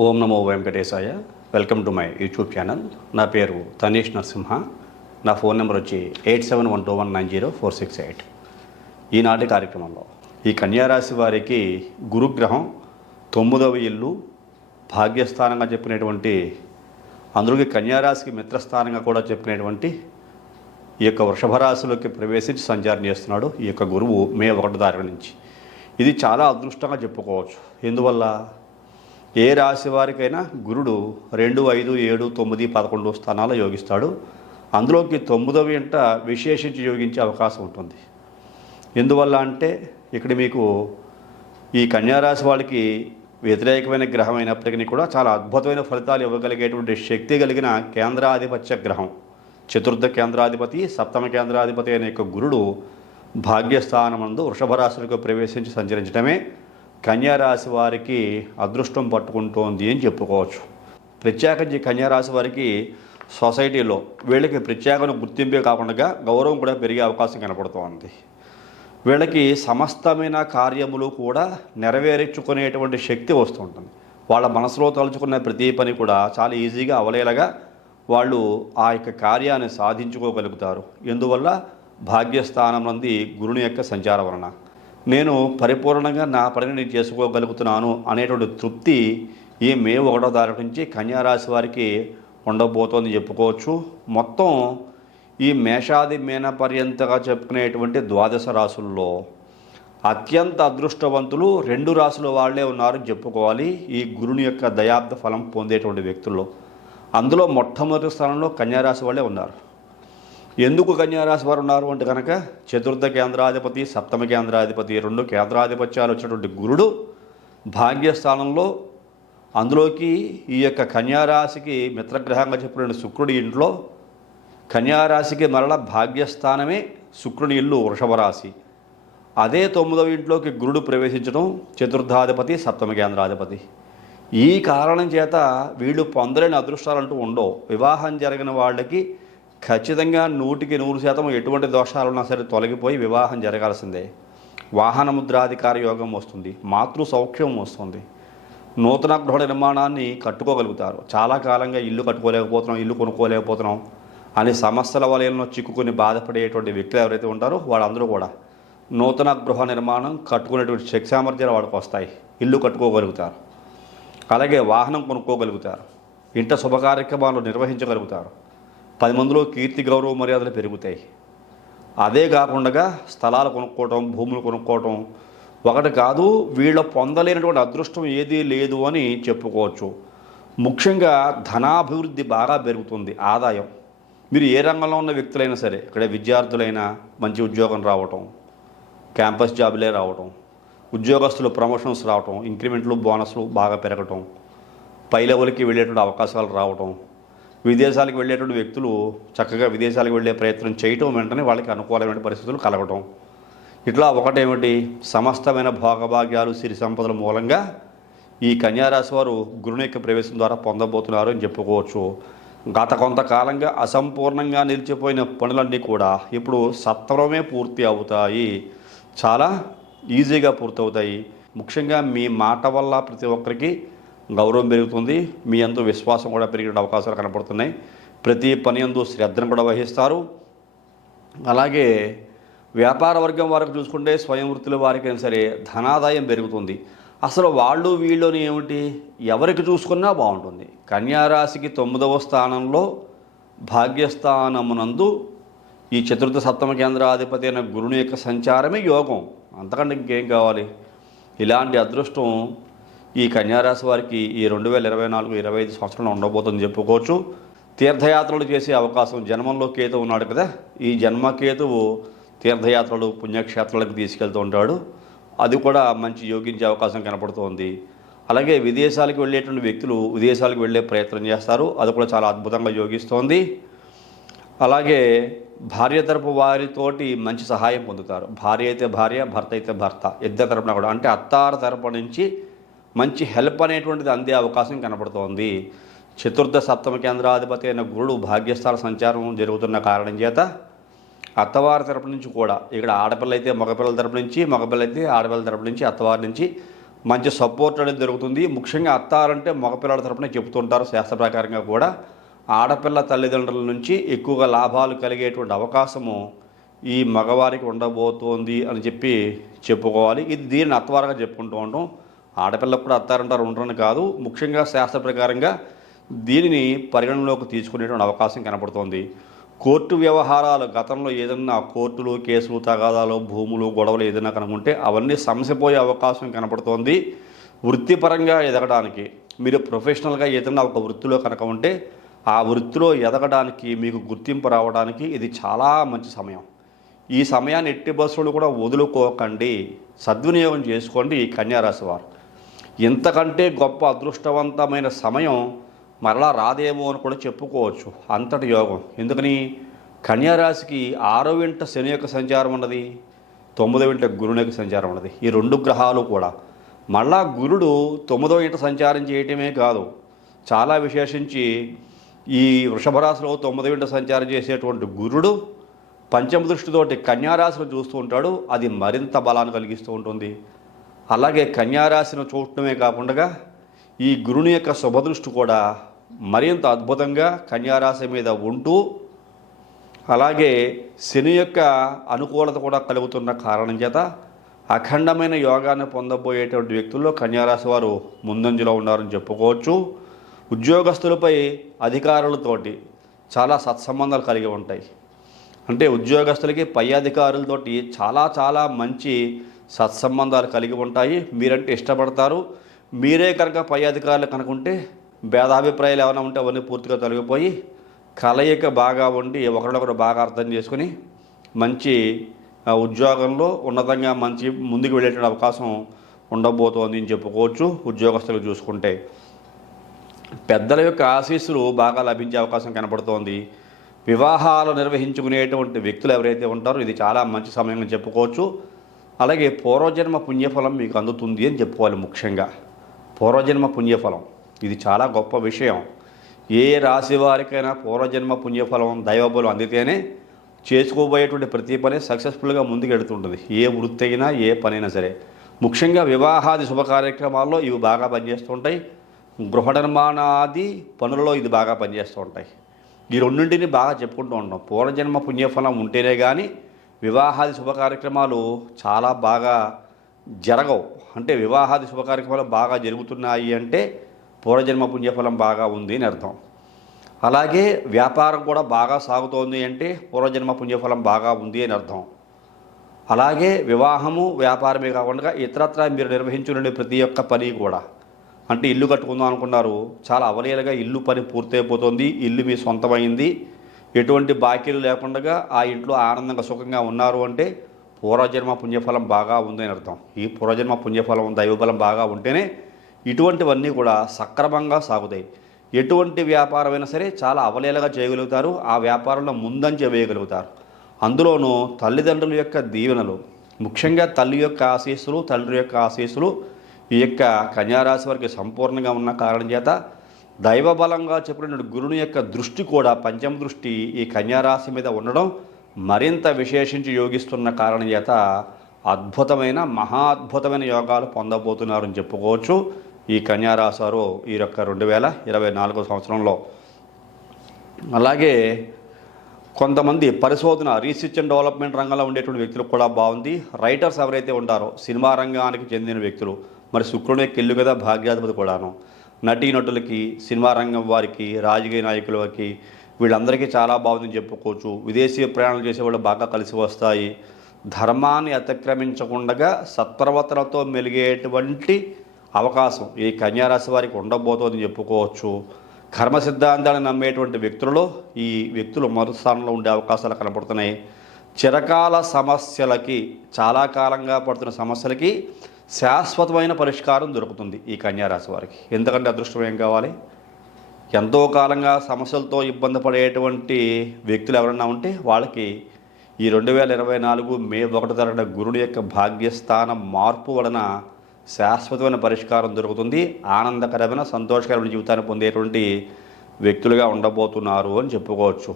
Om Namo Venkatesaya. Welcome to my YouTube channel. నా పేరు తనీష్ నరసింహ. నా ఫోన్ నెంబర్ వచ్చి 8712190468. ఈనాటి కార్యక్రమంలో ఈ కన్యారాశి వారికి గురుగ్రహం 9వ ఇల్లు భాగ్యస్థానంగా చెప్పినటువంటి, అందులోకి కన్యారాశికి మిత్రస్థానంగా కూడా చెప్పినటువంటి ఈ యొక్క వృషభ రాశిలోకి ప్రవేశించి సంచారం చేస్తున్నాడు ఈ యొక్క గురువు మే 1వ తారీఖు నుంచి. ఇది చాలా అదృష్టంగా చెప్పుకోవచ్చు. ఎందువల్ల ఏ రాశి వారికైనా గురుడు 2, 5, 7, 9, 11 స్థానాల్లో యోగిస్తాడు. అందులోకి 9వ ఇంట విశేషించి యోగించే అవకాశం ఉంటుంది. ఎందువల్ల అంటే ఇక్కడ మీకు ఈ కన్యారాశి వాళ్ళకి వ్యతిరేకమైన గ్రహం అయినప్పటికీ కూడా చాలా అద్భుతమైన ఫలితాలు ఇవ్వగలిగేటువంటి శక్తి కలిగిన కేంద్రాధిపత్య గ్రహం, చతుర్థ కేంద్రాధిపతి, సప్తమ కేంద్రాధిపతి అనే యొక్క గురుడు భాగ్యస్థానమందు వృషభ రాశులకు ప్రవేశించి సంచరించడమే కన్యారాశి వారికి అదృష్టం పట్టుకుంటోంది అని చెప్పుకోవచ్చు. ప్రత్యేకించి కన్యారాశి వారికి సొసైటీలో వీళ్ళకి ప్రత్యేకమైన గుర్తింపే కాకుండా గౌరవం కూడా పెరిగే అవకాశం కనపడుతోంది. వీళ్ళకి సమస్తమైన కార్యములు కూడా నెరవేర్చుకునేటువంటి శక్తి వస్తుంటుంది. వాళ్ళ మనసులో తలుచుకున్న ప్రతి పని కూడా చాలా ఈజీగా అవలేలాగా వాళ్ళు ఆ యొక్క కార్యాన్ని సాధించుకోగలుగుతారు. ఎందువల్ల భాగ్యస్థానం నుండి గురుని యొక్క సంచారం వలన నేను పరిపూర్ణంగా నా పనిని నేను చేసుకోగలుగుతున్నాను అనేటువంటి తృప్తి ఈ మే 1వ తారీఖు నుంచి కన్యారాశి వారికి ఉండబోతోంది చెప్పుకోవచ్చు. మొత్తం ఈ మేషాది మీన పర్యంతగా చెప్పుకునేటువంటి ద్వాదశ రాశుల్లో అత్యంత అదృష్టవంతులు 2 రాశుల వాళ్ళే ఉన్నారని చెప్పుకోవాలి. ఈ గురుని యొక్క దయాబ్ద ఫలం పొందేటువంటి వ్యక్తుల్లో అందులో మొట్టమొదటి స్థానంలో కన్యారాశి వాళ్ళే ఉన్నారు. ఎందుకు కన్యారాశి వారు ఉన్నారు అంటే కనుక చతుర్థ కేంద్రాధిపతి, సప్తమ కేంద్రాధిపతి 2 కేంద్రాధిపత్యాలు వచ్చినటువంటి గురుడు భాగ్యస్థానంలో, అందులోకి ఈ యొక్క కన్యారాశికి మిత్రగ్రహంగా చెప్పిన శుక్రుడి ఇంట్లో, కన్యారాశికి మరల భాగ్యస్థానమే శుక్రుని ఇల్లు వృషభ రాశి. అదే 9వ ఇంట్లోకి గురుడు ప్రవేశించడం, చతుర్థాధిపతి, సప్తమ కేంద్రాధిపతి. ఈ కారణం చేత వీళ్ళు పొందలేని అదృష్టాలంటూ ఉండవు. వివాహం జరిగిన వాళ్ళకి ఖచ్చితంగా 100% ఎటువంటి దోషాలున్నా సరే తొలగిపోయి వివాహం జరగాల్సిందే. వాహన ముద్రాధికార యోగం వస్తుంది, మాతృ సౌఖ్యం వస్తుంది, నూతన గృహ నిర్మాణాన్ని కట్టుకోగలుగుతారు. చాలా కాలంగా ఇల్లు కట్టుకోలేకపోతున్నాం, ఇల్లు కొనుక్కోలేకపోతున్నాం అని సమస్యల వలయంలో చిక్కుకొని బాధపడేటువంటి వ్యక్తులు ఎవరైతే ఉంటారో వాళ్ళందరూ కూడా నూతన గృహ నిర్మాణం కట్టుకునేటువంటి శక్తి సామర్థ్యాలు వాళ్ళకి వస్తాయి. ఇల్లు కట్టుకోగలుగుతారు, అలాగే వాహనం కొనుక్కోగలుగుతారు, ఇంట శుభకార్యక్రమాలు నిర్వహించగలుగుతారు, 10 మందిలో కీర్తి గౌరవ మర్యాదలు పెరుగుతాయి. అదే కాకుండా స్థలాలు కొనుక్కోవటం, భూములు కొనుక్కోవటం ఒకటి కాదు, వీళ్ళ పొందలేనటువంటి అదృష్టం ఏదీ లేదు అని చెప్పుకోవచ్చు. ముఖ్యంగా ధనాభివృద్ధి బాగా పెరుగుతుంది, ఆదాయం. మీరు ఏ రంగంలో ఉన్న వ్యక్తులైనా సరే, ఇక్కడ విద్యార్థులైనా మంచి ఉద్యోగం రావటం, క్యాంపస్ జాబులే రావటం, ఉద్యోగస్తులు ప్రమోషన్స్ రావటం, ఇంక్రిమెంట్లు బోనస్లు బాగా పెరగటం, పై లెవెల్కి వెళ్ళేటువంటి అవకాశాలు రావటం, విదేశాలకు వెళ్ళేటువంటి వ్యక్తులు చక్కగా విదేశాలకు వెళ్ళే ప్రయత్నం చేయటం, వెంటనే వాళ్ళకి అనుకూలమైన పరిస్థితులు కలగటం. ఇట్లా ఒకటేమిటి, సమస్తమైన భోగభాగ్యాలు, సిరి సంపదల మూలంగా ఈ కన్యారాశి వారు గురుని యొక్క ప్రవేశం ద్వారా పొందబోతున్నారు అని చెప్పుకోవచ్చు. గత కొంతకాలంగా అసంపూర్ణంగా నిలిచిపోయిన పనులన్నీ కూడా ఇప్పుడు సత్వరమే పూర్తి అవుతాయి, చాలా ఈజీగా పూర్తవుతాయి. ముఖ్యంగా మీ మాట వల్ల ప్రతి ఒక్కరికి గౌరవం పెరుగుతుంది, మీ అందు విశ్వాసం కూడా పెరిగే అవకాశాలు కనపడుతున్నాయి. ప్రతి పని అందు శ్రద్ధను కూడా వహిస్తారు. అలాగే వ్యాపార వర్గం వారికి చూసుకుంటే స్వయం వృత్తుల వారికైనా సరే ధనాదాయం పెరుగుతుంది. అసలు వాళ్ళు వీళ్ళని ఏమిటి, ఎవరికి చూసుకున్నా బాగుంటుంది. కన్యారాశికి 9వ స్థానంలో భాగ్యస్థానమునందు ఈ చతుర్థ సప్తమ కేంద్రాధిపతి అయిన గురుని యొక్క సంచారమే యోగం, అంతకంటే ఇంకేం కావాలి. ఇలాంటి అదృష్టం ఈ కన్యారాశి వారికి ఈ 2024-25 సంవత్సరంలో ఉండబోతుందని చెప్పుకోవచ్చు. తీర్థయాత్రలు చేసే అవకాశం, జన్మంలో కేతు ఉన్నాడు కదా, ఈ జన్మకేతువు తీర్థయాత్రలు, పుణ్యక్షేత్రాలకు తీసుకెళ్తూ ఉంటాడు. అది కూడా మంచి యోగించే అవకాశం కనపడుతోంది. అలాగే విదేశాలకు వెళ్ళేటువంటి వ్యక్తులు విదేశాలకు వెళ్ళే ప్రయత్నం చేస్తారు, అది కూడా చాలా అద్భుతంగా యోగిస్తోంది. అలాగే భార్య తరపు వారితోటి మంచి సహాయం పొందుతారు. భార్య అయితే భార్య, భర్త అయితే భర్త, ఇద్దరు తరపున కూడా, అంటే అత్తారు తరపు నుంచి మంచి హెల్ప్ అనేటువంటిది అందే అవకాశం కనపడుతోంది. చతుర్థ సప్తమ కేంద్రాధిపతి అయిన గురుడు భాగ్యస్థాన సంచారం జరుగుతున్న కారణం చేత అత్తవారి తరపు నుంచి కూడా, ఇక్కడ ఆడపిల్ల అయితే మగపిల్లల తరపు నుంచి, మగపిల్ల అయితే ఆడపిల్లల తరపు నుంచి, అత్తవారి నుంచి మంచి సపోర్ట్ అనేది దొరుకుతుంది. ముఖ్యంగా అత్తారంటే మగపిల్లల తరపునే చెబుతుంటారు శాస్త్ర ప్రకారంగా కూడా. ఆడపిల్ల తల్లిదండ్రుల నుంచి ఎక్కువగా లాభాలు కలిగేటువంటి అవకాశము ఈ మగవారికి ఉండబోతోంది అని చెప్పుకోవాలి. ఇది దీన్ని అత్వారంగా చెప్పుకుంటూ ఉంటాం. ఆడపిల్లకు కూడా అత్తారంటారు ఉండరని కాదు, ముఖ్యంగా శాస్త్ర ప్రకారంగా దీనిని పరిగణనలోకి తీసుకునేటువంటి అవకాశం కనపడుతోంది. కోర్టు వ్యవహారాలు గతంలో ఏదన్నా కోర్టులు కేసులు తగాదాలు భూములు గొడవలు ఏదైనా కనుకుంటే అవన్నీ సమసిపోయే అవకాశం కనపడుతోంది. వృత్తిపరంగా ఎదగడానికి మీరు ప్రొఫెషనల్గా ఏదైనా ఒక వృత్తిలో కనుక ఉంటే ఆ వృత్తిలో ఎదగడానికి మీకు గుర్తింపు రావడానికి ఇది చాలా మంచి సమయం. ఈ సమయాన్ని ఎట్టి బస్సులు కూడా వదులుకోకండి, సద్వినియోగం చేసుకోండి. ఈ కన్యారాశి వారు ఇంతకంటే గొప్ప అదృష్టవంతమైన సమయం మరలా రాదేమో అని కూడా చెప్పుకోవచ్చు. అంతటి యోగం. ఎందుకని కన్యారాశికి 6వ ఇంట శని యొక్క సంచారం ఉన్నది, 9వ ఇంట గురుని యొక్క సంచారం ఉన్నది. ఈ రెండు గ్రహాలు కూడా మళ్ళా గురుడు 9వ ఇంట సంచారం చేయటమే కాదు, చాలా విశేషించి ఈ వృషభ రాశిలో 9వ ఇంట సంచారం చేసేటువంటి గురుడు పంచమ దృష్టితోటి కన్యారాశిని చూస్తూ ఉంటాడు. అది మరింత బలాన్ని కలిగిస్తూ ఉంటుంది. అలాగే కన్యారాశిని చూడటమే కాకుండా ఈ గురుని యొక్క శుభదృష్టి కూడా మరింత అద్భుతంగా కన్యారాశి మీద ఉంటూ, అలాగే శని యొక్క అనుకూలత కూడా కలుగుతున్న కారణం చేత అఖండమైన యోగాన్ని పొందబోయేటువంటి వ్యక్తుల్లో కన్యారాశి వారు ముందంజలో ఉన్నారని చెప్పుకోవచ్చు. ఉద్యోగస్తులపై అధికారులతోటి చాలా సత్సంబంధాలు కలిగి ఉంటాయి. అంటే ఉద్యోగస్తులకి పై అధికారులతోటి చాలా మంచి సత్సంబంధాలు కలిగి ఉంటాయి. మీరంటే ఇష్టపడతారు. మీరే కనుక పై అధికారులు కనుకుంటే భేదాభిప్రాయాలు ఏమైనా ఉంటే అవన్నీ పూర్తిగా తొలగిపోయి కలయిక బాగా ఉండి ఒకరినొకరు బాగా అర్థం చేసుకుని మంచి ఉద్యోగంలో ఉన్నతంగా మంచి ముందుకు వెళ్ళేటువంటి అవకాశం ఉండబోతోంది అని చెప్పుకోవచ్చు. ఉద్యోగస్తులు చూసుకుంటే పెద్దల యొక్క ఆశీస్సులు బాగా లభించే అవకాశం కనపడుతోంది. వివాహాలు నిర్వహించుకునేటువంటి వ్యక్తులు ఎవరైతే ఉంటారో ఇది చాలా మంచి సమయం అని చెప్పుకోవచ్చు. అలాగే పూర్వజన్మ పుణ్యఫలం మీకు అందుతుంది అని చెప్పుకోవాలి. ముఖ్యంగా పూర్వజన్మ పుణ్యఫలం ఇది చాలా గొప్ప విషయం. ఏ రాశి వారికైనా పూర్వజన్మ పుణ్యఫలం దైవబలం అందితేనే చేసుకోబోయేటువంటి ప్రతి పని సక్సెస్ఫుల్గా ముందుకు వెళుతుంటుంది. ఏ వృత్తి అయినా ఏ పనైనా సరే. ముఖ్యంగా వివాహాది శుభ కార్యక్రమాల్లో ఇవి బాగా పనిచేస్తుంటాయి. గృహ నిర్మాణాది పనులలో ఇది బాగా పనిచేస్తూ ఉంటాయి. ఈ రెండింటిని బాగా చెప్పుకుంటూ ఉంటాం. పూర్వజన్మ పుణ్యఫలం ఉంటేనే కానీ వివాహాది శుభ కార్యక్రమాలు చాలా బాగా జరగవు. అంటే వివాహాది శుభ కార్యక్రమాలు బాగా జరుగుతున్నాయి అంటే పూర్వజన్మ పుణ్యఫలం బాగా ఉంది అని అర్థం. అలాగే వ్యాపారం కూడా బాగా సాగుతోంది అంటే పూర్వజన్మ పుణ్యఫలం బాగా ఉంది అని అర్థం. అలాగే వివాహము వ్యాపారమే కాకుండా ఇతరత్రా మీరు నిర్వహించుకునే ప్రతి ఒక్క పని కూడా, అంటే ఇల్లు కట్టుకుందాం అనుకున్నారు, చాలా అవలీలగా ఇల్లు పని పూర్తయిపోతుంది. ఇల్లు మీ సొంతమైంది, ఎటువంటి బాకీలు లేకుండా ఆ ఇంట్లో ఆనందంగా సుఖంగా ఉన్నారు అంటే పూర్వజన్మ పుణ్యఫలం బాగా ఉందని అర్థం. ఈ పూర్వజన్మ పుణ్యఫలం దైవబలం బాగా ఉంటేనే ఇటువంటివన్నీ కూడా సక్రమంగా సాగుతాయి. ఎటువంటి వ్యాపారమైనా సరే చాలా అవలీలగా చేయగలుగుతారు. ఆ వ్యాపారంలో ముందంజ వేయగలుగుతారు. అందులోనూ తల్లిదండ్రుల యొక్క దీవెనలు, ముఖ్యంగా తల్లి యొక్క ఆశీస్సులు, తండ్రి యొక్క ఆశీస్సులు ఈ యొక్క కన్యారాశి వారికి సంపూర్ణంగా ఉన్న కారణం చేత దైవబలంగా చెప్పిన గురుని యొక్క దృష్టి కూడా పంచమ దృష్టి ఈ కన్యారాశి మీద ఉండడం మరింత విశేషించి యోగిస్తున్న కారణం చేత అద్భుతమైన మహా అద్భుతమైన యోగాలు పొందబోతున్నారని చెప్పుకోవచ్చు. ఈ కన్యారాశి వారు ఈ యొక్క 2024 సంవత్సరంలో. అలాగే కొంతమంది పరిశోధన రీసెర్చ్ అండ్ డెవలప్మెంట్ రంగంలో ఉండేటువంటి వ్యక్తులకు కూడా బాగుంది. రైటర్స్ ఎవరైతే ఉంటారో సినిమా రంగానికి చెందిన వ్యక్తులు, మరి శుక్రుని యొక్క ఇల్లు కదా భాగ్యాధిపతి కూడాను, నటీనటులకి, సినిమా రంగం వారికి, రాజకీయ నాయకులకి వీళ్ళందరికీ చాలా బాగుందని చెప్పుకోవచ్చు. విదేశీ ప్రయాణాలు చేసేవాళ్ళు బాగా కలిసి వస్తాయి. ధర్మాన్ని అతిక్రమించకుండా సత్ప్రవర్తనతో మెలిగేటువంటి అవకాశం ఈ కన్యారాశి వారికి ఉండబోతోందని చెప్పుకోవచ్చు. కర్మ సిద్ధాంతాన్ని నమ్మేటువంటి వ్యక్తులలో ఈ వ్యక్తులు మొదటి స్థానంలో ఉండే అవకాశాలు కనపడుతున్నాయి. చిరకాల సమస్యలకి, చాలా కాలంగా పడుతున్న సమస్యలకి శాశ్వతమైన పరిష్కారం దొరుకుతుంది ఈ కన్యారాశి వారికి. ఎందుకంటే అదృష్టం ఏం కావాలి? ఎంతో కాలంగా సమస్యలతో ఇబ్బంది పడేటువంటి వ్యక్తులు ఎవరన్నా ఉంటే వాళ్ళకి ఈ 2024 మే 1 తారీఖున గురుడి యొక్క భాగ్యస్థానం మార్పు వలన శాశ్వతమైన పరిష్కారం దొరుకుతుంది. ఆనందకరమైన సంతోషకరమైన జీవితాన్ని పొందేటువంటి వ్యక్తులుగా ఉండబోతున్నారు అని చెప్పుకోవచ్చు.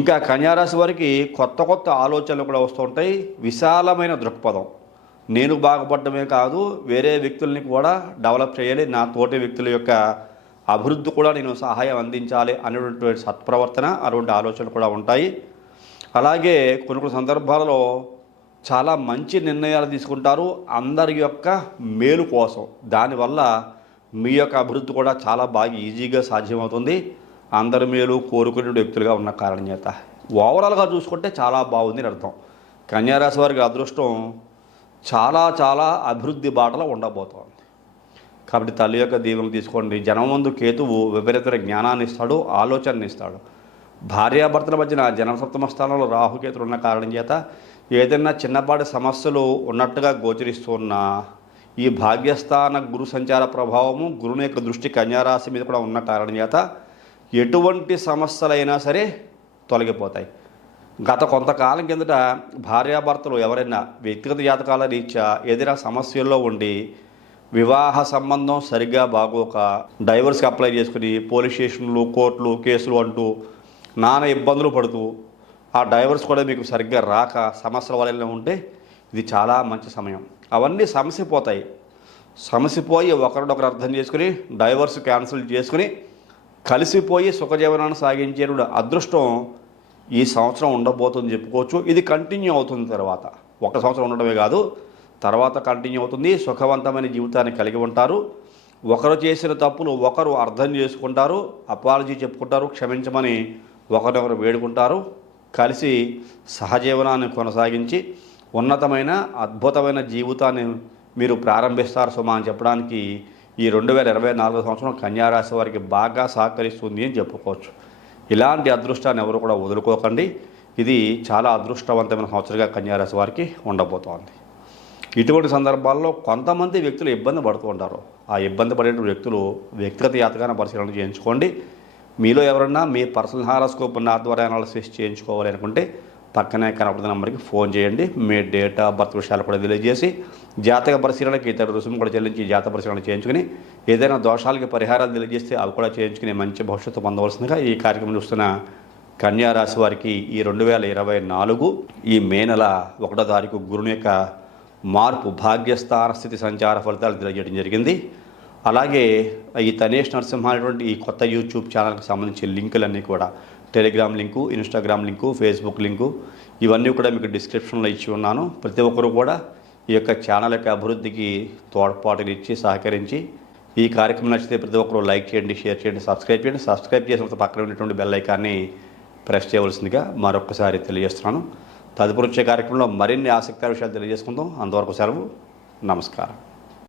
ఇంకా కన్యారాశి వారికి కొత్త కొత్త ఆలోచనలు కూడా వస్తూ ఉంటాయి. విశాలమైన దృక్పథం, నేను బాగుపడటమే కాదు, వేరే వ్యక్తుల్ని కూడా డెవలప్ చేయాలి, నా తోటి వ్యక్తుల యొక్క అభివృద్ధి కూడా నేను సహాయం అందించాలి అనేటువంటి సత్ప్రవర్తన, అటువంటి ఆలోచనలు కూడా ఉంటాయి. అలాగే కొన్ని సందర్భాలలో చాలా మంచి నిర్ణయాలు తీసుకుంటారు అందరి యొక్క మేలు కోసం. దానివల్ల మీ యొక్క అభివృద్ధి కూడా చాలా బాగా ఈజీగా సాధ్యమవుతుంది, అందరి మేలు కోరుకునే వ్యక్తులుగా ఉన్న కారణం చేత. ఓవరాల్గా చూసుకుంటే చాలా బాగుంది అని అర్థం. కన్యారాశి వారికి అదృష్టం చాలా చాలా అభివృద్ధి బాటలో ఉండబోతోంది. కాబట్టి తల్లి యొక్క దీవెనలు తీసుకోండి. జనం ముందు కేతువు విపరీత జ్ఞానాన్ని ఇస్తాడు, ఆలోచనని ఇస్తాడు. భార్యాభర్తల మధ్యన జనసప్తమ స్థానంలో రాహుకేతులు ఉన్న కారణం చేత ఏదైనా చిన్నపాటి సమస్యలు ఉన్నట్టుగా గోచరిస్తున్న ఈ భాగ్యస్థాన గురు సంచార ప్రభావము, గురుని యొక్క దృష్టి కన్యారాశి మీద కూడా ఉన్న కారణం చేత ఎటువంటి సమస్యలైనా సరే తొలగిపోతాయి. గత కొంతకాలం కిందట భార్యాభర్తలు ఎవరైనా వ్యక్తిగత జాతకాల రీత్యా ఏదైనా సమస్యల్లో ఉండి వివాహ సంబంధం సరిగ్గా బాగోక డైవర్స్కి అప్లై చేసుకుని పోలీస్ స్టేషన్లు, కోర్టులు, కేసులు అంటూ నానా ఇబ్బందులు పడుతూ ఆ డైవర్స్ కూడా మీకు సరిగ్గా రాక సమస్యల వల్ల ఉంటే ఇది చాలా మంచి సమయం. అవన్నీ సమసిపోతాయి. సమసిపోయి ఒకరినొకరు అర్థం చేసుకుని డైవర్స్ క్యాన్సిల్ చేసుకుని కలిసిపోయి సుఖజీవనాన్ని సాగించే అదృష్టం ఈ సంవత్సరం ఉండబోతుంది చెప్పుకోవచ్చు. ఇది కంటిన్యూ అవుతుంది. తర్వాత ఒక సంవత్సరం ఉండడమే కాదు, తర్వాత కంటిన్యూ అవుతుంది. సుఖవంతమైన జీవితాన్ని కలిగి ఉంటారు. ఒకరు చేసిన తప్పులు ఒకరు అర్థం చేసుకుంటారు, అపాలజీ చెప్పుకుంటారు, క్షమించమని ఒకరినొకరు వేడుకుంటారు. కలిసి సహజీవనాన్ని కొనసాగించి ఉన్నతమైన అద్భుతమైన జీవితాన్ని మీరు ప్రారంభిస్తారు సుమా అని చెప్పడానికి ఈ 2024 సంవత్సరం కన్యారాశి వారికి బాగా సహకరిస్తుంది అని చెప్పుకోవచ్చు. ఇలాంటి అదృష్టాన్ని ఎవరు కూడా వదులుకోకండి. ఇది చాలా అదృష్టవంతమైన సంవత్సరంగా కన్యారాశి వారికి ఉండబోతోంది. ఇటువంటి సందర్భాల్లో కొంతమంది వ్యక్తులు ఇబ్బంది పడుతూ ఉంటారు. ఆ ఇబ్బంది పడే వ్యక్తులు వ్యక్తిగత జాతకాన్ని పరిశీలన చేయించుకోండి. మీలో ఎవరన్నా మీ పర్సనల్ హారోస్కోప్ నా ద్వారా అనాలిసిస్ చేయించుకోవాలి అనుకుంటే పక్కనే కనపడుతున్న నెంబర్కి ఫోన్ చేయండి. మీ డేట్ ఆఫ్ బర్త్ విషయాలు కూడా తెలియజేసి జాతక పరిశీలనకి ఇతర రుసుము కూడా చెల్లించి జాతక పరిశీలన చేయించుకుని ఏదైనా దోషాలకి పరిహారాలు తెలియజేస్తే అవి కూడా చేయించుకుని మంచి భవిష్యత్తు పొందవలసిందిగా ఈ కార్యక్రమం చూస్తున్న కన్యారాశి వారికి ఈ 2024 ఈ మే నెల 1వ తారీఖు గురుని యొక్క మార్పు భాగ్యస్థాన స్థితి సంచార ఫలితాలు తెలియజేయడం జరిగింది. అలాగే ఈ తనేష్ నరసింహ అనేటువంటి ఈ కొత్త యూట్యూబ్ ఛానల్కి సంబంధించిన లింకులన్నీ కూడా Telegram link, Instagram link, Facebook link ఇవన్నీ కూడా మీకు డిస్క్రిప్షన్లో ఇచ్చి ఉన్నాను. ప్రతి ఒక్కరు కూడా ఈ యొక్క ఛానల్ యొక్క అభివృద్ధికి తోడ్పాటులు ఇచ్చి సహకరించి ఈ కార్యక్రమం నచ్చితే ప్రతి ఒక్కరు లైక్ చేయండి, షేర్ చేయండి, సబ్స్క్రైబ్ చేయండి. సబ్స్క్రైబ్ చేసిన పక్కన ఉన్నటువంటి బెల్ ఐకాన్ని ప్రెస్ చేయవలసిందిగా మరొకసారి తెలియజేస్తున్నాను. తదుపరి వచ్చే కార్యక్రమంలో మరిన్ని ఆసక్తికర విషయాలు తెలియజేసుకుందాం. అంతవరకు సెలవు. నమస్కారం.